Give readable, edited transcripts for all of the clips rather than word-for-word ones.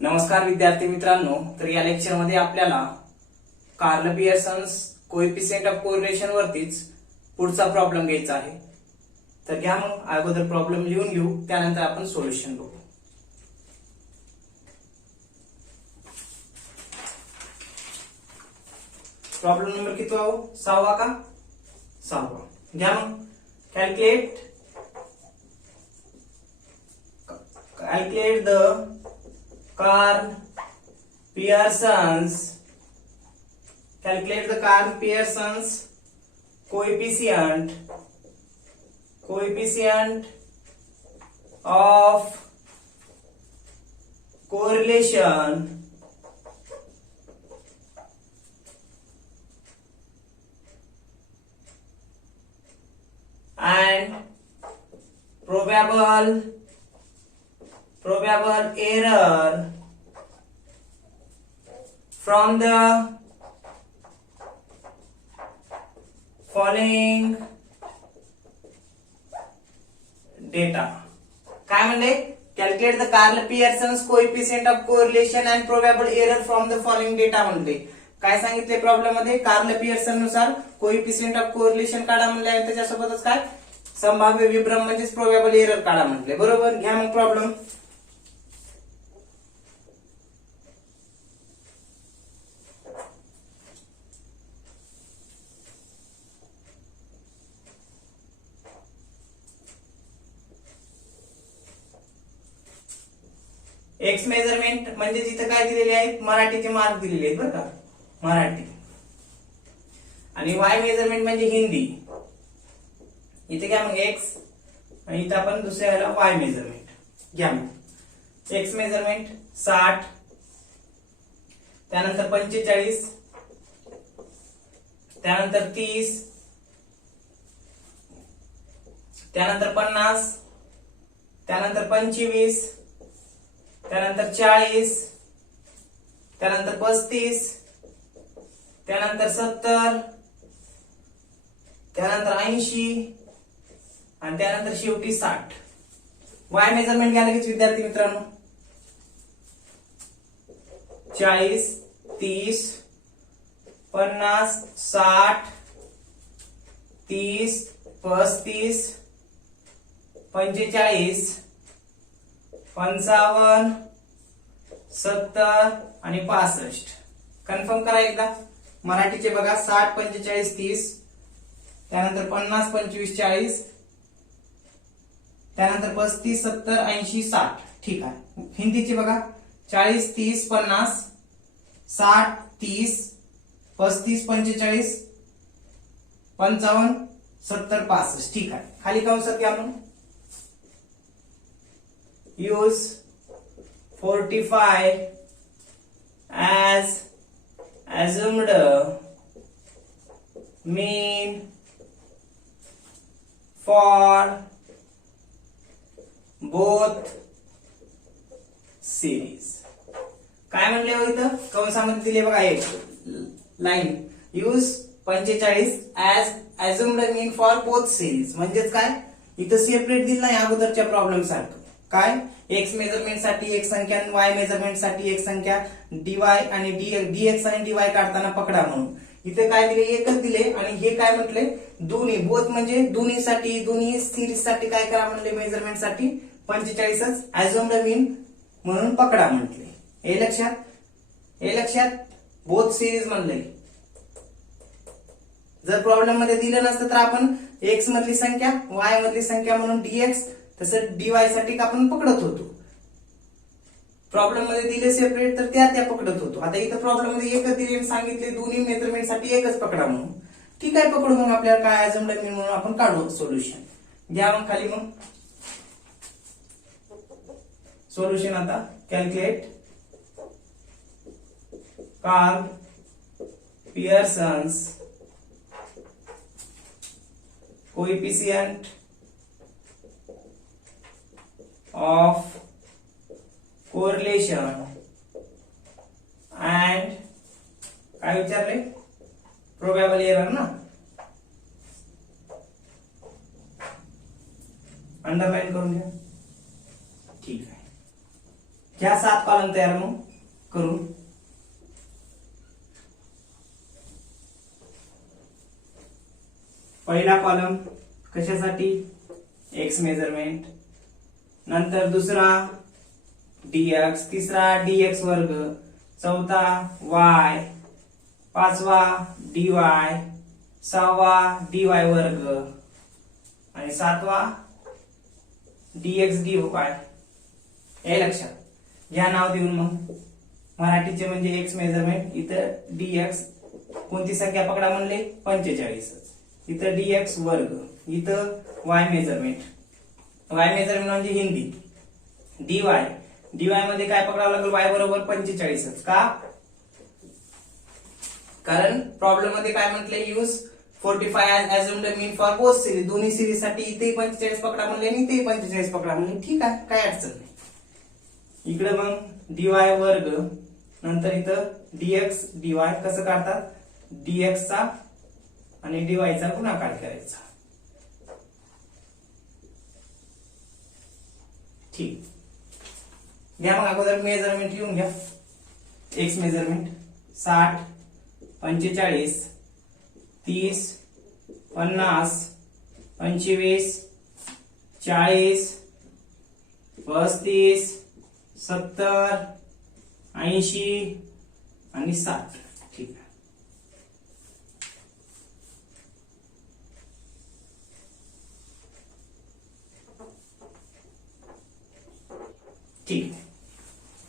नमस्कार विद्यार्थी मित्रांनो, तर या लेक्चर मध्ये आपल्याला Karl Pearson's coefficient of correlation वरतीच पुढचा प्रॉब्लेम घ्यायचा आहे. तर घ्या मग अगोदर प्रॉब्लेम लिहून घेऊ, त्यानंतर आपण सोल्युशन बघू. प्रॉब्लेम नंबर किती आहे? 6वा का? 6वा. घ्या मग. Calculate the Karl Pearson's coefficient of correlation and probable error from the following data. काय म्हणले? Calculate the Karl Pearson's coefficient of correlation and probable error from the following data म्हणले. काय सांगितले प्रॉब्लेम मध्ये? कार्ल पियर्सन नुसार coefficient of correlation काढा म्हणले आणि त्याच्यासोबतच काय संभाव्य विभ्रम म्हणजेच प्रोबॅबल एरर काढा म्हटले. बरोबर. घ्या मग प्रॉब्लेम. एक्स मेजरमेंट म्हणजे जिथं काय दिलेले आहेत? मराठीचे मार्क दिलेले आहेत बरं का, मराठी. आणि वाय मेजरमेंट म्हणजे हिंदी. इथे घ्या मग एक्स आणि इथं आपण दुसऱ्याला वाय मेजरमेंट घ्या. मग एक्स मेजरमेंट 60, त्यानंतर 45, त्यानंतर 30, त्यानंतर 50, त्यानंतर 25, त्यानंतर 40, त्यानंतर 35, त्यानंतर 70, त्यानंतर 80 आणि त्यानंतर शेवटी 60. वाय मेजरमेंट घ्या लगेच विद्यार्थी मित्रांनो. 40, 30, 50, 60, 30, 35, 45, 55, 70 आणि 65. कन्फर्म करा एकदा. मराठीचे बघा 60, 45, 30, त्यानंतर 50, 25, 40, त्यानंतर 35, 70, 80, 60. ठीक आहे. हिंदीचे बघा 40, 30, 50, 60, 30, 35, 45, 55, 70, 65. ठीक आहे. खाली कंसात घ्या आपण. Use 45 as assumed mean for both series. काय म्हणले हो इथं? कंसामध्ये दिले बघा एक line. Use 45 as assumed mean for both series. म्हणजेच काय? इथं सेपरेट दिलं नाही अगोदरच्या प्रॉब्लेम सारखं. काय? एक्स मेजरमेंट साठी एक संख्या आणि वाय मेजरमेंट साठी एक संख्या, डीवाय आणि डीएक्स आणि डीवाय काढताना पकडा म्हणून. इथे काय दिले? एकच दिले. आणि हे काय म्हटले? दोन्ही बोथ म्हणजे दोन्हीसाठी, दोन्ही सिरीज साठी काय करा म्हणले? मेजरमेंट साठी 45च ऍझ्युम्ड मीन म्हणून पकडा म्हटले. हे लक्षात बोथ सिरीज म्हणले. जर प्रॉब्लेम मध्ये दिलं नसतं तर आपण एक्स मधली संख्या, वाय मधली संख्या म्हणून डीएक्स, तसं डीवाय साठी आपण पकडत होतो. प्रॉब्लेम मध्ये दिले सेपरेट तर त्या पकडत होतो. आता इथं प्रॉब्लेम मध्ये एकच दिले, सांगितले दोन्ही मेजरमेंट साठी एकच पकडा म्हणून. ठीक आहे, पकडू. मग आपल्याला काय ऍझ्युम्ड मीन म्हणून आपण काढू सोल्युशन. घ्या मग खाली. मग सोल्युशन आता calculate Karl Pearson's coefficient of correlation and काय विचारले? प्रोबॅबल एरर ना. अंडरलाईन करून घ्या. ठीक आहे. घ्या 7 कॉलम तयार मग करून. पहिला कॉलम कशासाठी, एक्स मेजरमेंट, नंतर दुसरा dx, तिसरा dx वर्ग, चौथा y, पाचवा dy, सहावा dy वर्ग आणि सातवा dx dy. हे लक्षात घ्या नाव देऊन. मग मराठीचे म्हणजे एक्स मेजरमेंट, इथं dx कोणती संख्या पकडा म्हणले 45, इथं dx वर्ग, इथं y मेजरमेंट. y मेजरमेंट म्हणजे हिंदी. dy मध्ये काय पकडावं लागेल, y बरोबर 45. का, कारण प्रॉब्लेम मध्ये काय म्हटले, use 45 as assumed mean for both series. दोन्ही सिरीज साठी इथे 45 पकडा म्हणले आणि इथे 45 पकडा म्हणले. ठीक आहे, काय अडचण नाही. इकडे मग dy वर्ग, नंतर इथं dx dy कसं काढतात, dx चा आणि dy चा गुणाकार करायचा. ठीक, घ्या मग अगोदर मेजरमेंट लिहून घ्या. एक्स मेजरमेंट 60, 45, 30, 50, 25, 40, 35, 70, 80 आणि 60. ठीक आहे. ठीक,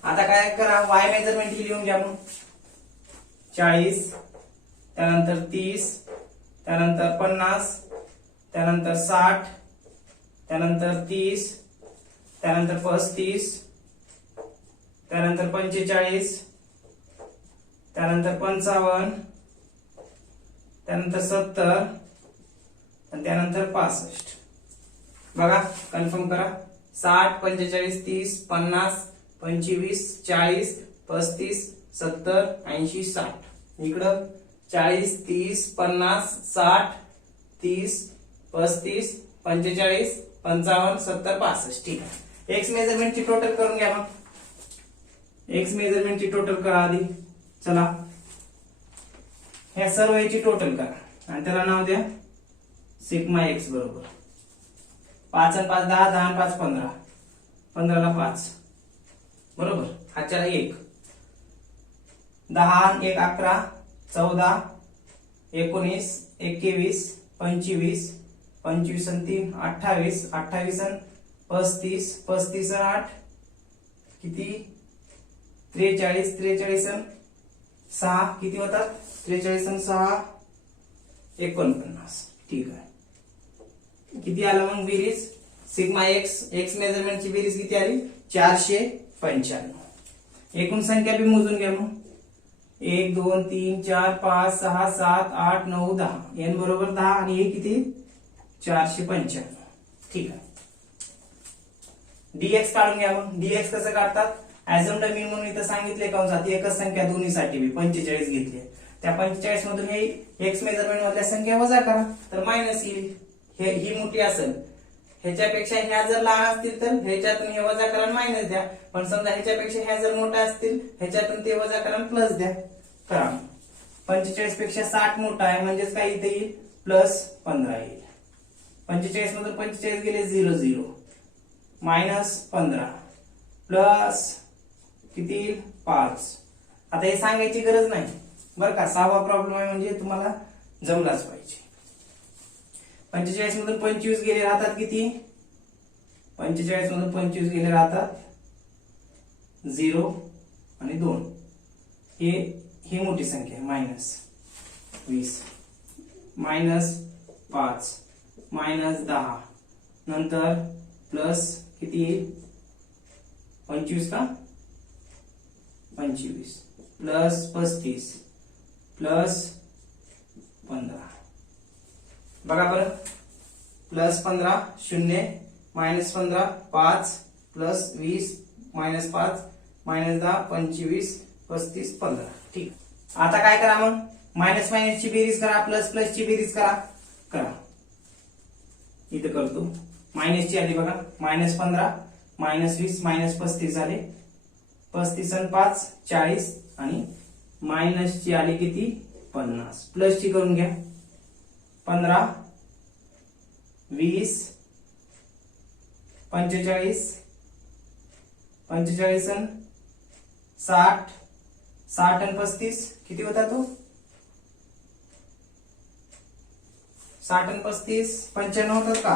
आता काय करा, वाय मेजरमेंट लिहून घ्या. मग 40, त्यानंतर 30, त्यानंतर 50, त्यानंतर 60, त्यानंतर 30, त्यानंतर 35, त्यानंतर 45, त्यानंतर 55, त्यानंतर 70 आणि त्यानंतर 65. बघा, कन्फर्म करा. 60, 45, 30, 50, 25, 40, 35, 70, 80, 60. इकडं 40, 30, 50, 60, 30, 35, 45, 55, 70, 65. ठीक आहे. एक्स मेजरमेंटची टोटल करून घ्या. मग एक्स मेजरमेंटची टोटल करा आधी. चला, ह्या सर्व याची टोटल करा आणि त्याला नाव द्या सिग्मा एक्स बरोबर 5 आणि 5 10, 10 आणि 5 15, 15 ला 5 बरोबर, हाच्याला 1, 10 आणि 1 11, 14, 19, 21, 25, 25 आणि 3 28, 28 आणि 35, 35 आणि 8 किती 43, 43 आणि 6 किती होतात, 43 आणि 6 49. ठीक आहे. किती आला मग बेरीज, सिग्मा एक्स एक्स मेजरमेंटची बेरीज किती आली 495. एकूण संख्या बी मोजून घ्या. मग 1 2 3 4 5 6 7 8 9 10, एन बरोबर 10 आणि हे किती 495. ठीक आहे. डीएक्स काढून घ्या. मग डीएक्स कसं काढतात, ऍझम्ड मीन म्हणून इथं सांगितले कंसात एकच संख्या दोन्हीसाठी बी 45 घेतली. त्या 45 मधून हे एक्स मेजरमेंट मधल्या संख्या वजा करा तर मायनस येईल. ही मोठी असेल, ह्याच्यापेक्षा ह्या जर लहान असतील तर ह्याच्यातून हे वजा करा मायनस द्या. पण समजा ह्याच्यापेक्षा ह्या जर मोठ्या असतील ह्याच्यातून ते वजा करा प्लस द्या. करा. 45 पेक्षा 60 मोठा आहे म्हणजेच काय इथे येईल प्लस 15 येईल. 45 मधून 45 गेले 0 0 मायनस 15 प्लस किती येईल 5. आता हे सांगायची गरज नाही बरं का, 6वा प्रॉब्लेम आहे म्हणजे तुम्हाला जमलाच पाहिजे. 45 मधून 25 गेले राहतात किती, 45 मधून 25 गेले राहतात 0 आणि 2. ही मोठी संख्या आहे मायनस 20 मायनस 5 मायनस 10 नंतर प्लस किती येईल 25 का 25 प्लस 35 प्लस 15. बघा बरं, plus 15 0 minus 15 5 plus 20 minus 5 minus 10 25 35 15. ठीक. आता काय करा, मग मायनस मायनस ची बेरीज करा, प्लस प्लस ची बेरीज करा. इथे करतो मायनस ची आधी बघा, मायनस 15 मायनस 20 मायनस 35 झाले 35 आणि 5 40 आणि मायनस ची आली किती 50 प्लस ची करून घ्या 15 20 45 45 आणि 60 60 आणि 35 किती होता तो 60 आणि 35 95 होतात का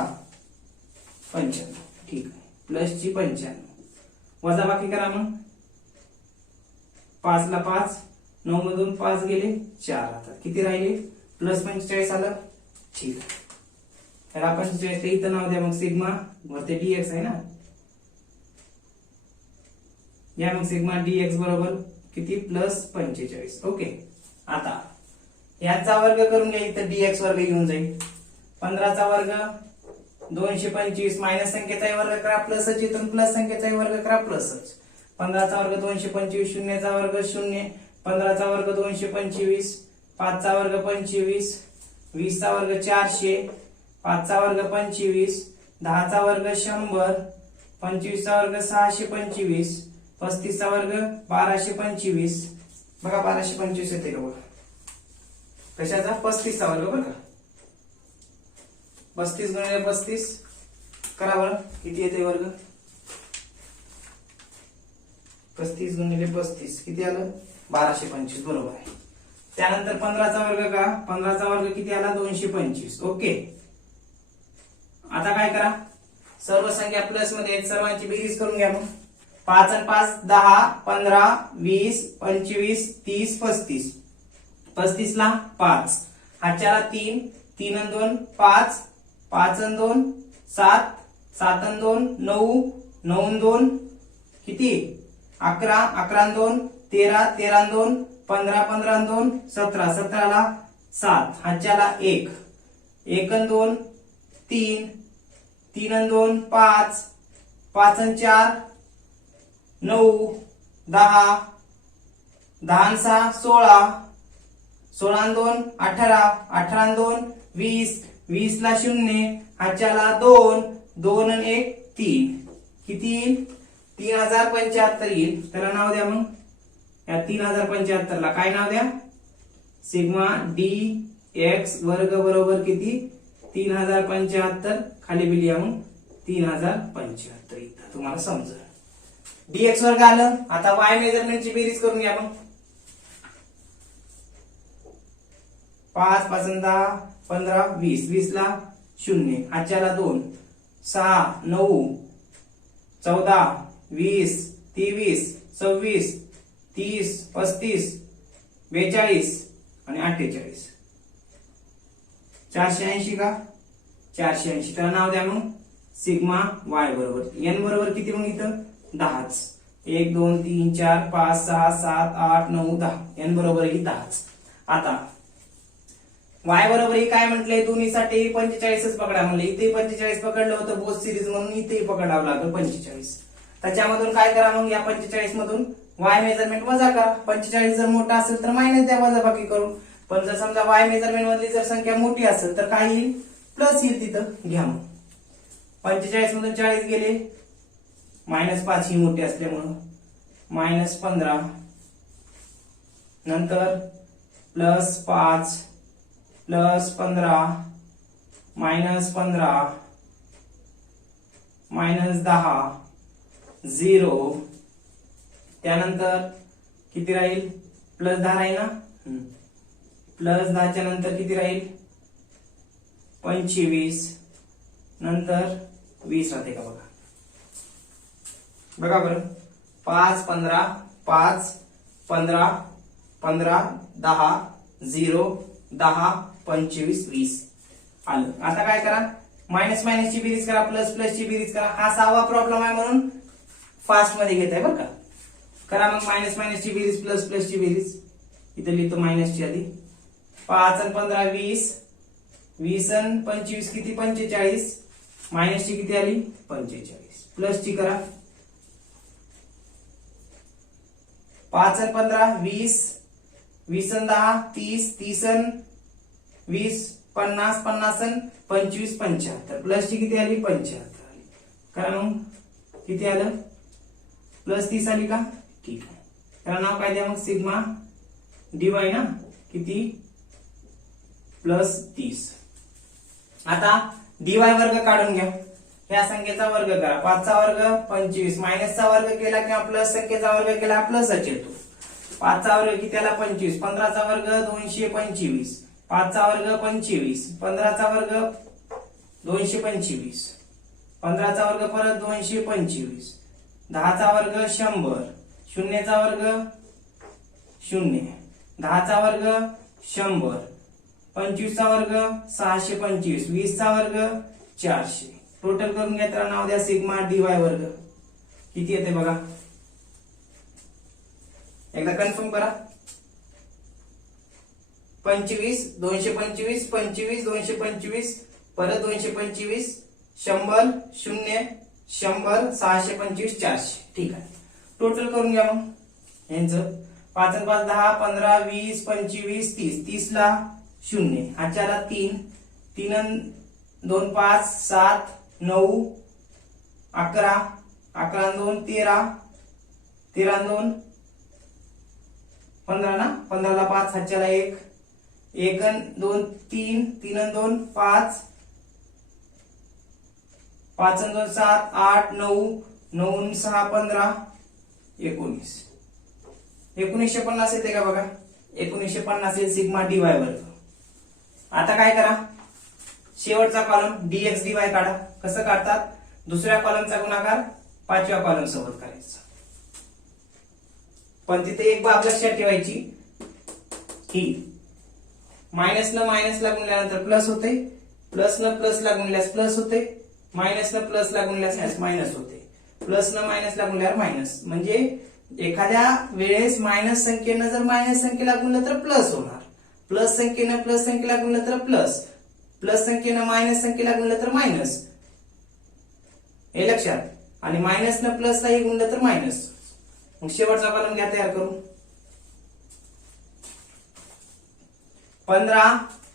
95 ठीक आहे प्लस ची 95 वजा बाकी करा मग 5 ला 5 9 मधून 5 गेले 4 आता किती राहिले प्लस 45 आलं ठीक आहे त्याला 45 इथं नाव द्या मग सिग्मा वरती dx आहे ना या मग सिग्मा dx बरोबर किती प्लस 45 ओके आता याचा वर्ग करून घ्या इथं dx वर्ग येऊन जाईल 15 चा वर्ग 225 मायनस संख्येचा वर्ग करा प्लसच इथून प्लस संख्येचा वर्ग करा प्लसच 15 चा वर्ग 225 शून्याचा वर्ग 0 15 चा वर्ग 225 5 चा वर्ग 25 20 चा वर्ग 400 5 चा वर्ग 25 10 चा वर्ग 100 25 चा वर्ग 625 35 चा वर्ग 1225 बघा 1225 येते का बघा कशाचा 35 चा वर्ग बरं का 35 गुणिले 35 करा बरं किती येते वर्ग 35 गुणिले 35 किती आलं 1225 बरोबर आहे त्यानंतर 15 चा वर्ग का 15 चा वर्ग किती आला 225 ओके आता काय करा सर्व संख्या प्लस मध्ये आहेत सर्वांची बेरीज करून घ्या मग 5 आणि 5 10 15 20 25 30 35 35 ला 5 हाच्याला 3 3 आणि 2 5 5 आणि 2 7 7 आणि 2 9 9 आणि 2 किती 11 11 आणि 2 13 13 आणि 2 15 15 आणि 2 17 17 ला 7 हाच्याला 1 1 आणि 2 3 3 आणि 2 5 5 आणि 4 9 10 10 आणि 6 16 16 आणि 2 18 18 आणि 2 20 20 ला 0 हाच्याला 2 2 आणि 1 3 किती येईल 3075 येईल त्याला नाव द्या मग या 3075 ला काय नाव द्या सिग्मा dx वर्ग बरोबर किती 3075 खाली बी लिहा मग 3075 इथं तुम्हाला समजेल dx वर्ग आलं आता y मेजरमेंटची बेरीज करून घ्या मग 5 5 10 15 20 20 ला 0 हाच्याला 2 6 9 14 20 23 26 30 35 42 आणि 48 480 का 480 त्याला नाव द्या मग सिग्मा y बरोबर n बरोबर किती मग इथं 10 1 2 3 4 5 6 7 8 9 10 n बरोबर ही 10 आता y बरोबर ही काय म्हटलंय दोन्हीसाठी 45च पकडा म्हणले इथे 45 पकडलं होतं बोथ सिरीज म्हणून इथे पकडावं लागेल 45 त्याच्यामधून काय करा मग या 45 मधून y मेजरमेंट वजा करा 45 जर मोठा असेल तर मायनस द्या वजाबाकी करून पण जर समजा y मेजरमेंट मधली जर संख्या मोठी असेल तर काय येईल प्लस येईल तिथं घ्या मग 45 मधून 40 गेले -5 ही मोठी असल्यामुळं -15 नंतर +5 +15 -15 -10 0 त्यानंतर किती राहील +10 राहील ना +10 च्या नंतर किती राहील 25 नंतर 20 राहते का बघा बघा बरं 5 15 5 15 15 10 0 10 25 20 आलं आता काय करा मायनस मायनस ची बेरीज करा प्लस प्लस ची बेरीज करा हा 6वा प्रॉब्लेम आहे म्हणून फास्ट मध्ये घेत आहे बरं का करा मग मायनस मायनस ची बेरीज प्लस प्लस ची बेरीज इथे लिहितो मायनस ची आधी 5 आणि 15 20 20 आणि 25 किती 45 मायनस ची किती आली 45 प्लस ची करा 5 आणि 15 20 20 आणि 10 30 30 आणि 20 50 50 आणि 25 75 प्लस ची किती आली 75 आली करा मग किती आलं +30 आली का ठीक आहे, त्याला नाव काय द्या मग, सिग्मा dy ना, किती +30. आता dy वर्ग काढून घ्या, ह्या संख्येचा वर्ग करा, 5 चा वर्ग 25, मायनसचा वर्ग केला किंवा प्लस संख्येचा वर्ग केला प्लसच येतो. 5 चा वर्ग किती आला 25, 15 चा वर्ग 225, 5 चा वर्ग 25, 15 चा वर्ग 225, 15 चा वर्ग परत 225, 10 चा वर्ग 100, 0 चा वर्ग 0, 10 चा वर्ग 100, 25 चा वर्ग 625, 20 चा वर्ग 400. टोटल करून घ्या, त्याला नाव द्या सिग्मा dy वर्ग. किती येते बघा, एकदा कन्फर्म करा. 25, 225, 25, 225, परत 225, 100, 0, 100, 625, 400. ठीक आहे, टोटल करून घ्या मग यांचं. 5 आणि 5 10, 15, 20, 25, 30, 30 ला 0, हाच्याला 3, 3 आणि 2 5, 7, 9, 11, 11 आणि 2 13, 13 आणि 2 15 ना, 15 ला 5, हाच्याला 1, 1 आणि 2 3, 3 आणि 2 5, 5 आणि 2 7, 8, 9, 9 आणि 6 15, 19. 1950 येते का बघा, 1950 येईल सिग्मा dy वर्ग. आता काय करा, शेवटचा कॉलम dx dy काढा. कसं काढतात, दुसऱ्या कॉलमचा गुणाकार पाचव्या कॉलम सोबत करायचा. पण तिथे एक बाब लक्षात ठेवायची की मायनस न मायनस ला गुणल्यानंतर प्लस होते, प्लस न प्लस ला गुणल्यास प्लस होते, मायनस न प्लस ला गुणल्यास मायनस होते, प्लस न मायनस ला गुणल्यावर मायनस. म्हणजे एखाद्या वेळेस मायनस संख्येनं जर मायनस संख्येला गुणलं तर प्लस होणार, प्लस संख्येनं प्लस संख्येला गुणलं तर प्लस, प्लस संख्येनं मायनस संख्येला गुणलं तर मायनस, हे लक्षात. आणि मायनस न प्लस लाही गुणलं तर मायनस. मग शेवटचा कॉलम घ्या तयार करून. 15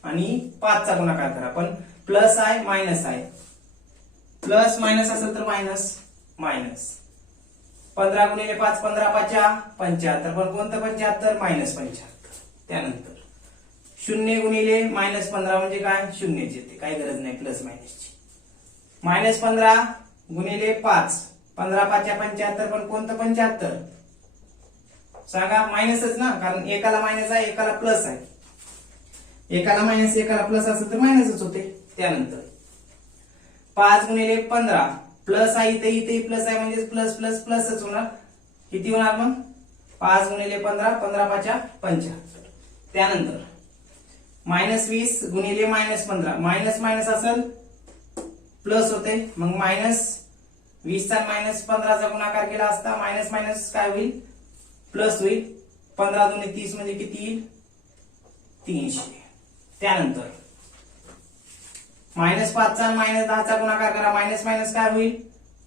आणि 5 चा गुणाकार करा, पण प्लस आहे मायनस आहे, प्लस मायनस असेल तर मायनस मायनस. 15 गुणिले 5, 15 5 75, पण कोणतं 75, -75. त्यानंतर 0 गुणिले -15 म्हणजे काय, 0 येते, काही गरज नाही प्लस मायनसची. -15 गुणिले 5, 15 5 75, पण कोणतं 75 सांगा, मायनसच ना, कारण एकाला मायनस आहे एकाला प्लस आहे. एकाला मायनस एकाला प्लस असेल तर मायनसच होते. त्यानंतर 5 गुणिले 15, प्लस आहे इथे, इथे प्लस आहे म्हणजे प्लस प्लस प्लसच होणार. किती होणार मग, 5 गुणिले 15, 15 5 75. त्यानंतर -20 गुणिले -15, मायनस मायनस असेल प्लस होते, मग -20 चा -15 चा गुणाकार केला असता मायनस मायनस काय होईल, प्लस होईल. 15 दुने 30 म्हणजे किती येईल, 300. त्यानंतर -5 चा -10 चा गुणाकार करा, मायनस मायनस काय होईल,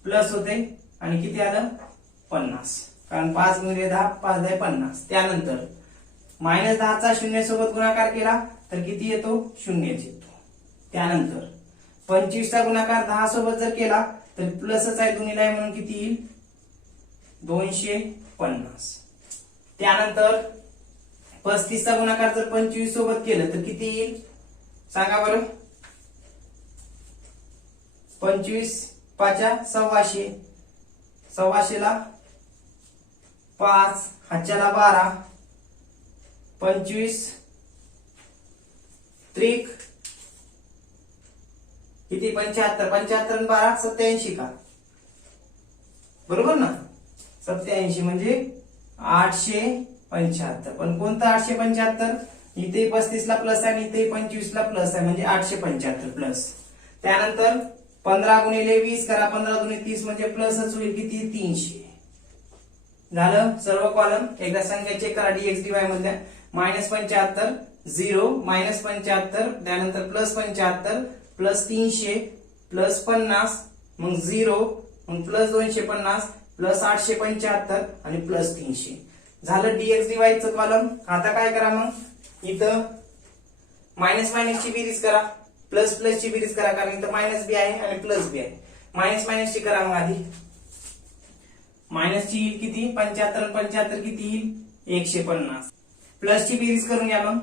प्लस होते, आणि किती आलं 50, कारण 5 गुणिले 10, 5 10 50. त्यानंतर -10 चा 0 सोबत गुणाकार केला तर किती येतो, 0 येतो. त्यानंतर 25 चा गुणाकार 10 सोबत जर केला तर प्लसच आहे, दोन्हीला आहे, म्हणून किती येईल, 250. त्यानंतर 35 चा गुणाकार जर 25 सोबत केलं तर किती येईल सांगा बरं, 25 5 100, 100 ला 5, हाच्याला 12, 25 त्रिक किती 75, 75 आणि 12 87 का, बरोबर ना, 87 म्हणजे 875. पण कोणतं 875, इथे 35 ला प्लस आहे आणि इथे 25 ला प्लस आहे, म्हणजे 875 प्लस. त्यानंतर 15 गुणिले 20 करा, 15 दुने 30 म्हणजे प्लसच होईल, किती 300. झालं सर्व कॉलम. एकदा संख्या चेक करा dx dy मधल्या, -75 0, -75, त्यानंतर +75, +300, +50, मग 0, मग +250, +875 आणि +300. झालं dx dy चं कॉलम. आता काय करा मग, इथं मायनस मायनस ची बेरीज करा, प्लस प्लस ची बेरीज करा, कारण इथं मायनस बी आहे आणि प्लस बी आहे. मायनस मायनस ची करा मग आधी. मायनसची येईल किती 75 आणि 75 किती येईल 150. प्लसची बेरीज करून घ्या मग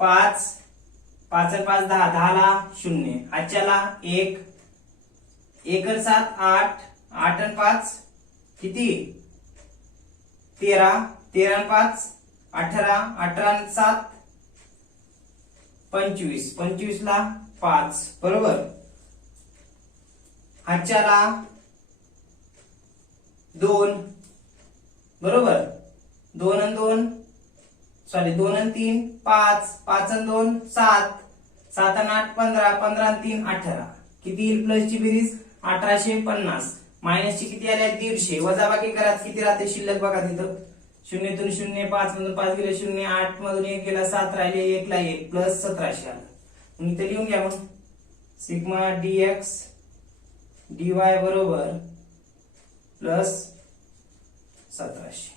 5 5 आणि 5 10 10 ला 0 आजच्याला 1 1 आणि 7 8 8 आणि 5 किती 13 13 आणि 5 18 18 आणि 7 25 25 ला 5 बरोबर. आजच्याला 2 बरोबर 2 आणि 2 सॉरी 2 आणि 3 5 5 आणि 2 7 7 आणि 8 15 15 आणि 3 18 किती येईल प्लसची बेरीज 1850. मायनसची किती आल्या 150 वजाबाकी करा किती राहते शिल्लक बघा तिथं 0 तून 0 5 मधून 5 गेले 0 8 मधून 1 गेला 7 राहिले 1 ला 1 प्लस 1700 आलं. मग इथे लिहून घ्या मग सिग्मा dx dy बरोबर प्लस 1700.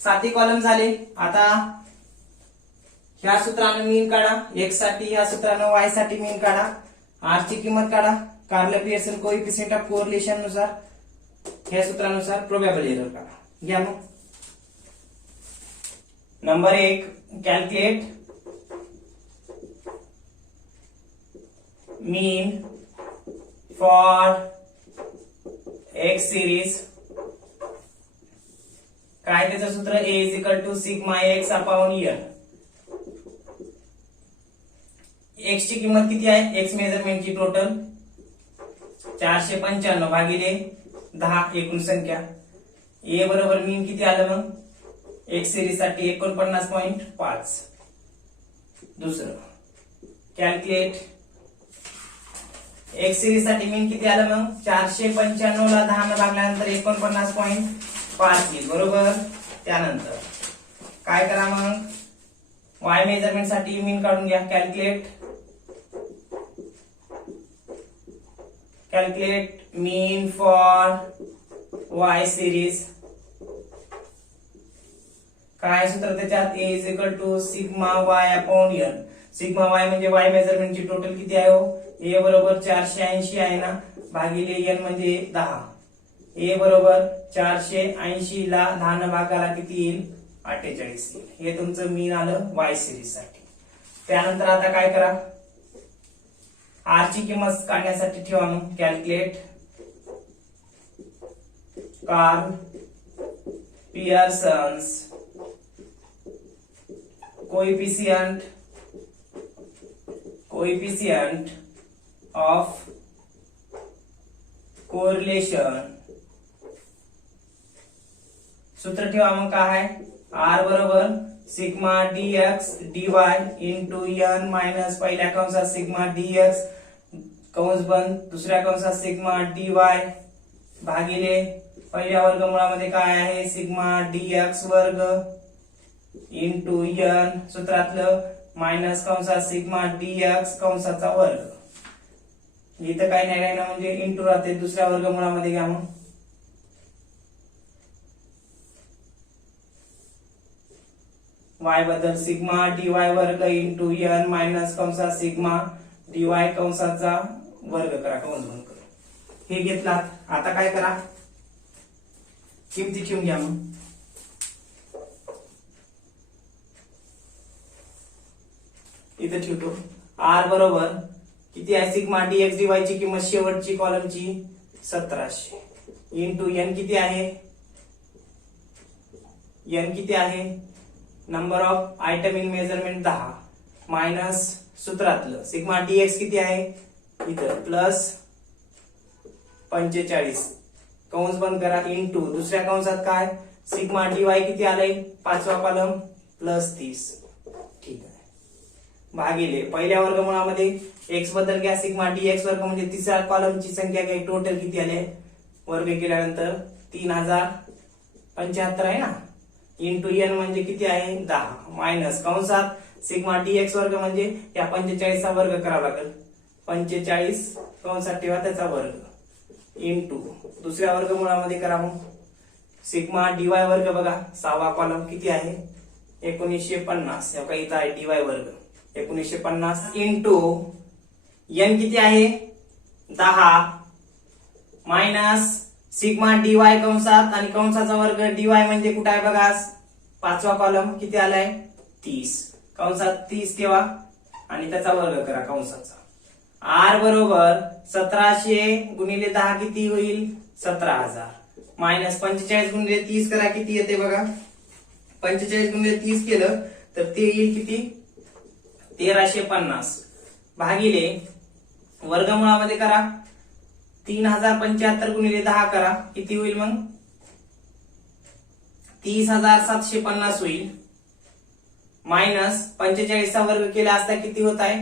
7 कॉलम झाले. आता ह्या सूत्रानं मीन काढा x साठी, ह्या सूत्रानं y साठी मीन काढा. r ची किंमत काढा Karl Pearson coefficient of correlation नुसार, ह्या सूत्रानुसार प्रोबॅबल एरर काढा. घ्या मग number 1 calculate mean for x series. काय त्याचं सूत्र a is equal to sigma x upon n. x ची किंमत किती आहे x मेजरमेंटची टोटल 495 भागिले 10 एकूण संख्या. a बरोबर मीन किती आलं मग x सिरीज साठी 49.5. दुसरं कॅल्क्युलेट x सिरीज साठी मीन किती आलं मग 495 ला 10 ने भागल्यानंतर 49.5 येईल बरोबर. त्यानंतर काय करा मग y मेजरमेंट साठी मीन काढून घ्या. Calculate mean for y series. काय सूत्र त्याच्यात a is equal to sigma y upon n. Sigma y म्हणजे y मेजरमेंटची टोटल किती आहे हो a बरोबर 480 आहे ना भागिले n म्हणजे 10. a बरोबर 480 ला 10 न भागाला किती येईल 48 येईल. हे तुमचं मीन आलं y सिरीज साठी. त्यानंतर आता काय करा r ची किंमत काढण्यासाठी ठेवा मग calculate Karl Pearson's coefficient of correlation. सूत्र ठेवा मग काय आहे r बरोबर sigma dx dy into n minus पहिल्या कंसात सिग्मा dx कंस बंद दुसऱ्या कंसात सिग्मा dy भागिले पहिल्या वर्गमुळामध्ये काय आहे सिग्मा dx वर्ग इंटू n सूत्रातलं मायनस कंसात सिग्मा dx कंसाचा वर्ग. इथं काय नाही ना म्हणजे इंटू राहते दुसऱ्या वर्गमुळामध्ये घ्या मग y बद्दल सिग्मा dy वर्ग इंटू n मायनस कंसात सिग्मा dy कंसाचा वर्ग करा कंस बंद करा. हे घेतलात. आता काय करा किमती ठेवून घ्या मग इथे ठेवतो. r बरोबर किती आहे सिग्मा dx dy ची किंमत शेवटची कॉलमची 1700 इंटू n किती आहे n किती आहे number of item in measurement 10 minus सूत्रातलं सिग्मा dx किती आहे इथं प्लस 45 कंस बंद करा इंटू दुसऱ्या कंसात काय सिग्मा dy किती आलंय पाचवा कॉलम प्लस 30. ठीक आहे भागिले पहिल्या वर्गमुळामध्ये x बद्दल घ्या सिग्मा dx वर्ग म्हणजे तिसऱ्या कॉलमची संख्या घ्या टोटल किती आले वर्ग केल्यानंतर 3075 आहे ना इंटू n म्हणजे किती आहे 10 मायनस कंसात सिग्मा dx वर्ग म्हणजे या 45 चा वर्ग करावा लागेल 45 कंसात ठेवा त्याचा वर्ग इंटू दुसऱ्या वर्गमुळामध्ये करा मग सिग्मा dy वर्ग बघा सहावा कॉलम किती आहे 1950 या काही इथं आहे dy वर्ग 1950 इंटू n किती आहे 10 मायनस सिग्मा डीवाय कंसात आणि कंसाचा वर्ग डीवाय म्हणजे कुठे आहे बघा, पाचवा कॉलम किती आलाय 30, कंसात 30 ठेवा आणि त्याचा वर्ग करा कंसाचा. आर बरोबर 1700 गुणिले 10 किती होईल 17,000 मायनस 45 गुणिले 30 करा किती येते बघा, 45 गुणिले 30 केलं तर ते येईल किती 1350 भागिले वर्गमुळामध्ये करा 3075 गुणिले 10 करा किती होईल मग 30,750 होईल मायनस 45 चा वर्ग केला असता किती होत आहे,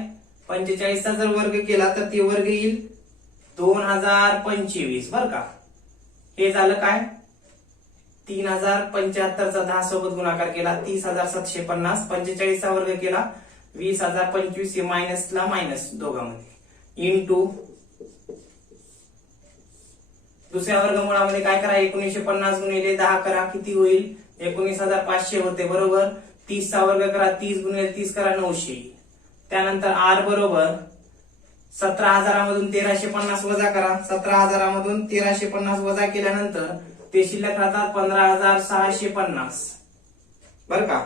45 चा जर वर्ग केला तर ते वर्ग येईल 2025 बर का. हे झालं काय 3075 चा 10 सोबत गुणाकार केला 30,750, 45 चा वर्ग केला 20,025 हे मायनसला मायनस दोघांमध्ये इंटू दुसऱ्या वर्गमुळामध्ये काय करा 1950 गुणिले 10 करा किती होईल 19,500 होते बरोबर. 30 चा वर्ग करा 30 गुणिले 30 करा 900. त्यानंतर आर बरोबर 17,000 मधून 1350 वजा करा, 17,000 मधून 1350 वजा केल्यानंतर ते शिल्लक राहतात 15,650 बर का.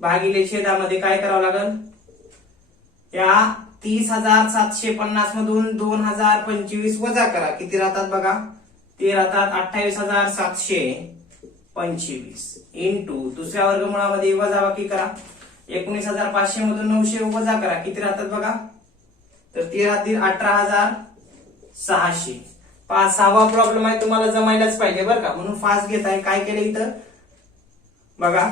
भागिले छेदामध्ये काय करावं लागल, या 30,750 मधून 2025 वजा करा किती राहतात बघा, ते राहतात 28,725 इंटू दुसऱ्या वर्गमुळामध्ये वजाबाकी करा 19,500 मधून 900 वजा करा किती राहतात बघा, तर ते राहतील 18,600. 6वा प्रॉब्लेम आहे तुम्हाला जमायलाच पाहिजे बरं का, म्हणून फास्ट घेत आहे. काय केलं इथं बघा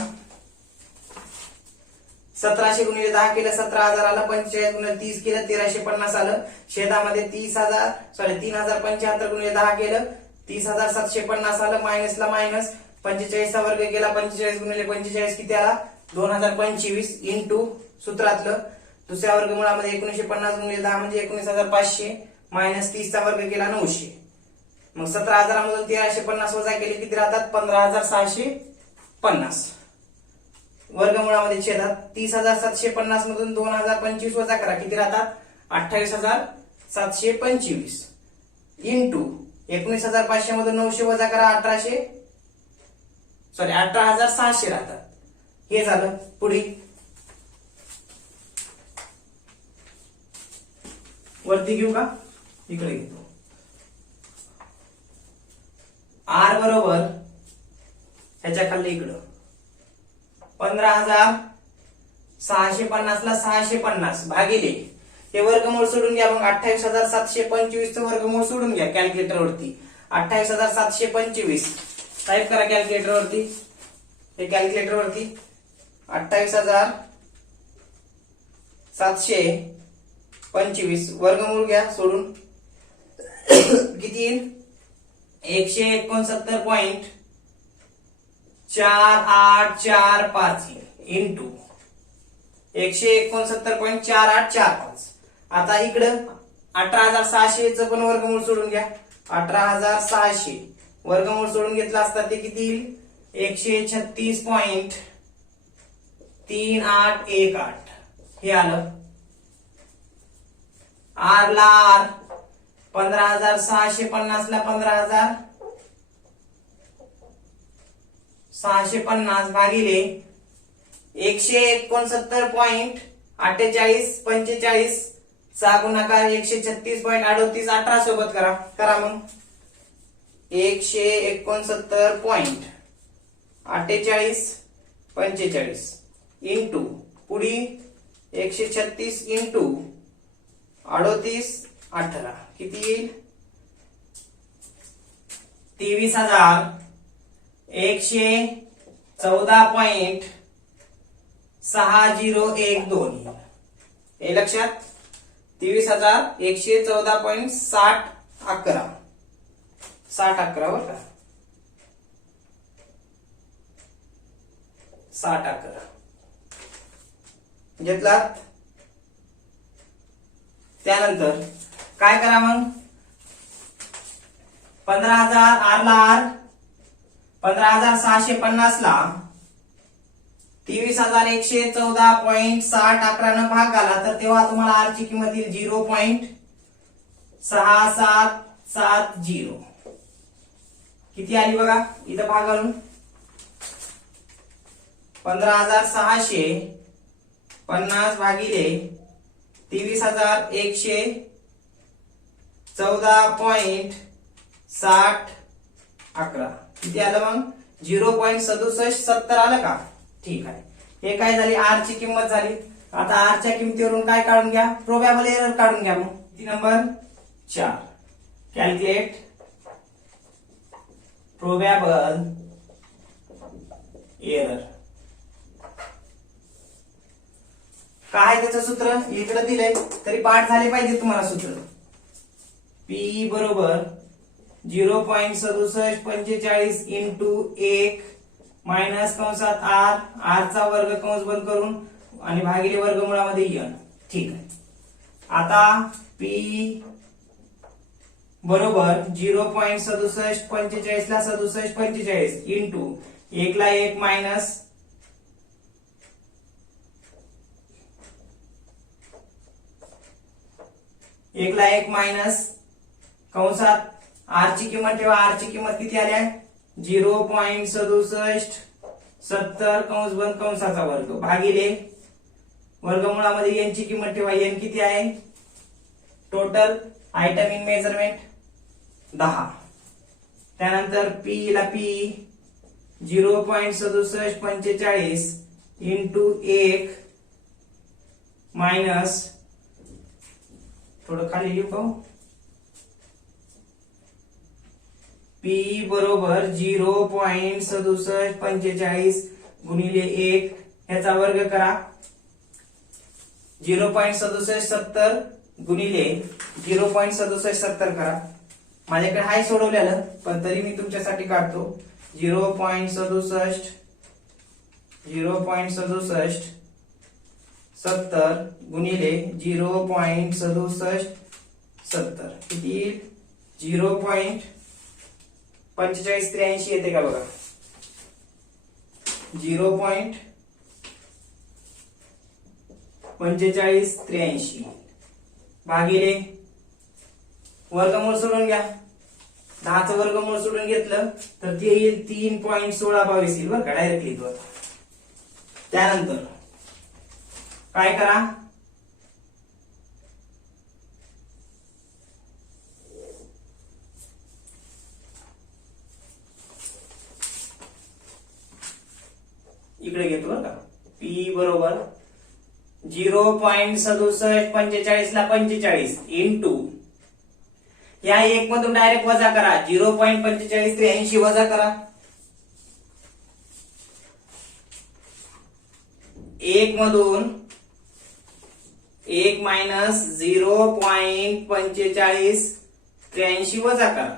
1700 गुणिले 10 केलं 17,000 आलं, 45 गुणिले 30 केलं 1350 आलं, छेदामध्ये 3,075 गुणिले 10 केलं 30,750 आलं, मायनसला मायनस 45 चा वर्ग केला 45 गुणिले 45 किती आला 2025 इंटू सूत्रातलं दुसऱ्या वर्गमुळामध्ये 1950 गुणिले 10 म्हणजे 19,500 मायनस 30 चा वर्ग केला 900. मग 17,000 मधून 1350 वजा केले किती राहतात 15,650. वर्गमुळामध्ये छेदात 30,750 मधून 2025 वजा करा किती राहतात 28,725 इंटू 19,500 मधून 900 वजा करा 18,600 राहतात. हे झालं. पुढे वरती घेऊ का, इकडे घेतो. आर बरोबर ह्याच्या खाली इकडं 15,650 ला 650 भागिले हे वर्गमूळ सोडून घ्या, मग 28,725 चं वर्गमूळ सोडून घ्या कॅल्क्युलेटर वरती. 28,725 टाईप करा कॅल्क्युलेटर वरती, हे कॅल्क्युलेटर वरती 28,725 वर्गमूळ घ्या सोडून किती येईल 169.4845 इंटू 169.4845. आता इकडं 18,600 च पण वर्गमूळ सोडून घ्या. 18,600 वर्गमूळ सोडून घेतला असता ते किती येईल 136.3818 हे आलं. आर ला आर 15,650 ला 15,650 भागिले 169.4845 चा गुणाकार 136.3818 सोबत करा मग 169.4845 इंटू पुढी 136 इंटू 3818 किती येईल 23,114.6012. हे लक्षात 23,114.6011 बर का 6011 घेतलात. त्यानंतर काय करा मग 15,000 आर ला आर 15,650 ला 23,114.6011 न भाग आला तर तेव्हा तुम्हाला आर ची किंमत येईल 0.6011. 6770 किती आली बघा इथं भाग घालून 15,650 भागिले 23,114.6011 किती आलं मग 0.6770 आलं का? ठीक आहे. हे काय झाली आर ची किंमत झाली. आता आर च्या किमतीवरून काय काढून घ्या प्रोबॅबल एरर काढून घ्या. मग किती नंबर 4 कॅल्क्युलेट प्रोबॅबल एरर. काय त्याचं सूत्र इकडे दिलंय तरी पाठ झाले पाहिजे तुम्हाला सूत्र. पी बरोबर 0.6745 इंटू 1 मायनस कंसात आर आर चा वर्ग कंस बंद करून आणि भागिले वर्गमुळामध्ये n. ठीक आहे. आता पी बरोबर 0.6745 ला 6745 इंटू 1 ला 1 मायनस 1 ला 1 मायनस कंसात आर ची किंमत ठेवा. आर ची किंमत किती आली आहे 0.6770 कंस बंद कंसाचा वर्ग भागिले वर्गमुळामध्ये n ची किंमत ठेवा. n किती आहे टोटल आयटम इन मेजरमेंट 10. त्यानंतर पी ला पी 0.6745 इंटू 1 मायनस थोडं खाली लिहू पी बरोबर 0.6745 गुणिले 1 ह्याचा वर्ग करा. 0.6770 गुणिले 0.6770 करा. माझ्याकडे हाय सोडवलेलं पण तरी मी तुमच्यासाठी काढतो. 0.6770 गुणिले 0.6770 किती 0.4583 येते का बघा. 0.4583 भागिले वर्गमूळ सोडून घ्या. 10चं वर्गमूळ सोडून घेतलं तर ते येईल 3.1622 येईल बरं का डायरेक्टली लिहितो. त्यानंतर काय करा इकडे घेतो बरं का. पी बरोबर 0.6745 ला 45 इंटू या 1 मधून डायरेक्ट वजा करा. 0.4583 वजा करा. 1 मधून 1 मायनस 0.4583 वजा करा.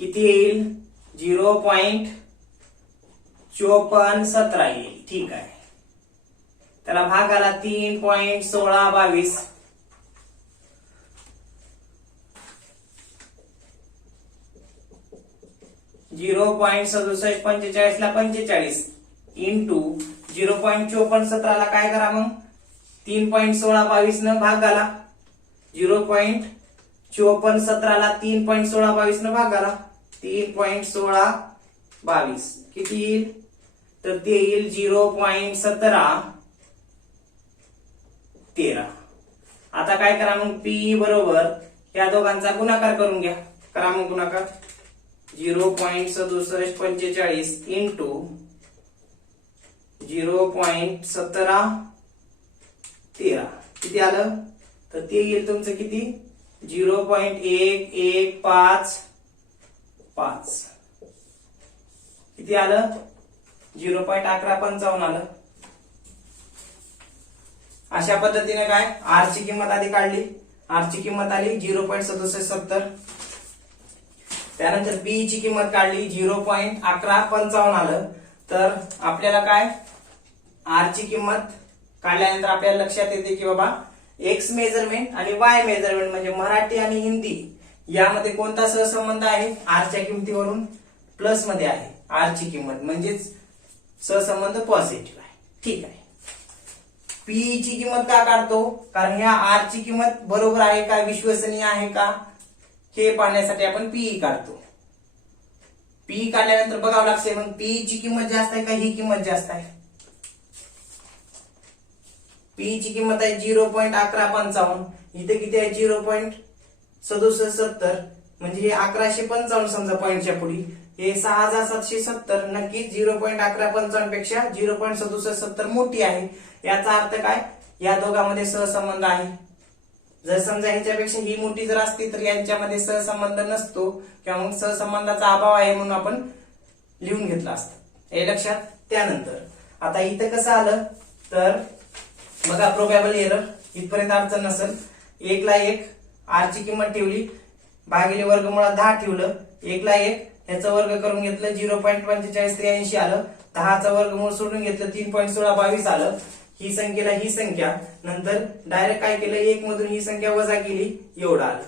किती येईल 0.5417 येईल. ठीक आहे. त्याला भाग आला 3.1622 0.6745 ला 45 इंटू 0.5417 ला काय करा मग 3.1622 न भाग आला. 0.5417 ला 3.1622 न भाग आला. 3.1622 किती येईल तर ते येईल 0.1713. आता काय करा मग पी बरोबर या दोघांचा गुणाकार करून घ्या. करा मग गुणाकार 0.6745 इंटू 0.1713 किती आलं तर ते येईल तुमचं किती 0.1155 किती आलं 0.1155 आलं. अशा पद्धतीने काय आर ची किंमत आधी काढली. आर ची किंमत आली 0.6770. त्यानंतर बी ची किंमत काढली 0.1155 आलं. तर आपल्याला काय आर ची किंमत काढल्यानंतर आपल्याला लक्षात येते की बाबा एक्स मेजरमेंट आणि वाय मेजरमेंट म्हणजे मराठी आणि हिंदी यामध्ये कोणता सहसंबंध आहे आरच्या किमतीवरून प्लस मध्ये आहे. आर ची किंमत म्हणजेच सहसंबंध पॉझिटिव्ह आहे. ठीक आहे. पीई ची किंमत का काढतो, कारण ह्या आर ची किंमत बरोबर आहे का, विश्वसनीय आहे का, हे पाहण्यासाठी आपण पीई काढतो. पीई काढल्यानंतर बघावं लागते मग पीई ची किंमत जास्त आहे का ही किंमत जास्त आहे. पीई ची किंमत आहे 0.1155, इथे किती आहे 0.6770, म्हणजे हे 1155 समजा पॉईंटच्या पुढे, हे 6770 नक्कीच 0.1155 पेक्षा 0.6770 मोठी आहे. याचा अर्थ काय, या दोघांमध्ये सहसंबंध आहे. जर समजा ह्याच्यापेक्षा ही मोठी जर असती तर यांच्यामध्ये सहसंबंध नसतो, किंवा मग सहसंबंधाचा अभाव आहे म्हणून आपण लिहून घेतला असतं. हे लक्षात. त्यानंतर आता इथं कसं आलं तर बघा, प्रोबॅबल एरर इथपर्यंत अडचण नसेल. 1 ला 1 आर ची किंमत ठेवली, भागिले वर्गमुळात 10 ठेवलं, 1 ला 1 ह्याचा वर्ग करून घेतलं, 0.4583 आलं, 10चा वर्गमूळ सोडून घेतलं, 3.1622 आलं. ही संख्येला ही संख्या, नंतर डायरेक्ट काय केलं, 1 मधून ही संख्या वजा केली, एवढं आलं.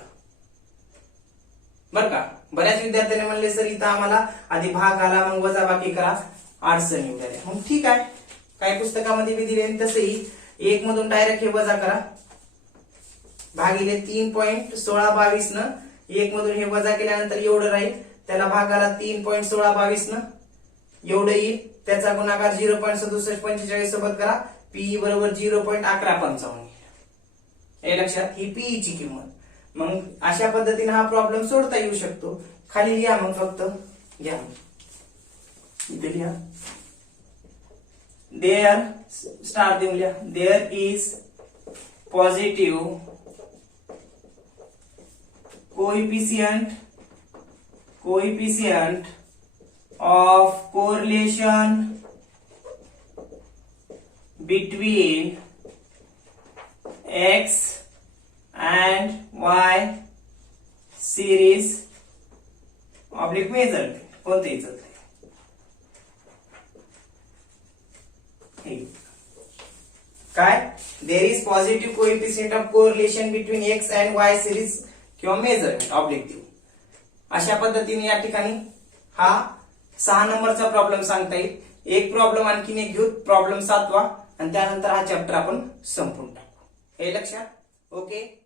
बर का. बऱ्याच विद्यार्थ्यांनी म्हणले सर इथं आम्हाला आधी भाग आला मग वजा बाकी करा, अडचण येऊ द्या. मग ठीक आहे, काही पुस्तकामध्ये बी दिले तसंही 1 मधून डायरेक्ट हे वजा करा, भागिले 3.1622 न 1 मधून हे वजा केल्यानंतर एवढं राहील, त्याला भागाला 3.1622 न एवढं येईल, त्याचा गुणाकार 0.6745 सोबत करा, पीई बरोबर 0.1155. हे लक्षात. ही पीई ची किंमत. मग अशा पद्धतीने हा प्रॉब्लेम सोडता येऊ शकतो. खाली लिहा मग, फक्त घ्या इथे लिहा, देअर स्टार देऊन लिहा, there is positive coefficient of correlation between X and Y series oblique measurement. कोणतेही चालते. काय, there is positive coefficient of correlation between X and Y series किंवा मेजरमेंट ऑब्जेक्टिव्ह. अशा पद्धतीने या ठिकाणी हा 6 नंबरचा प्रॉब्लेम सांगता येईल. एक प्रॉब्लेम आणखीन एक घेऊ, प्रॉब्लेम 7वा, आणि त्यानंतर हा चॅप्टर आपण संपून टाकू. हे लक्षात. ओके.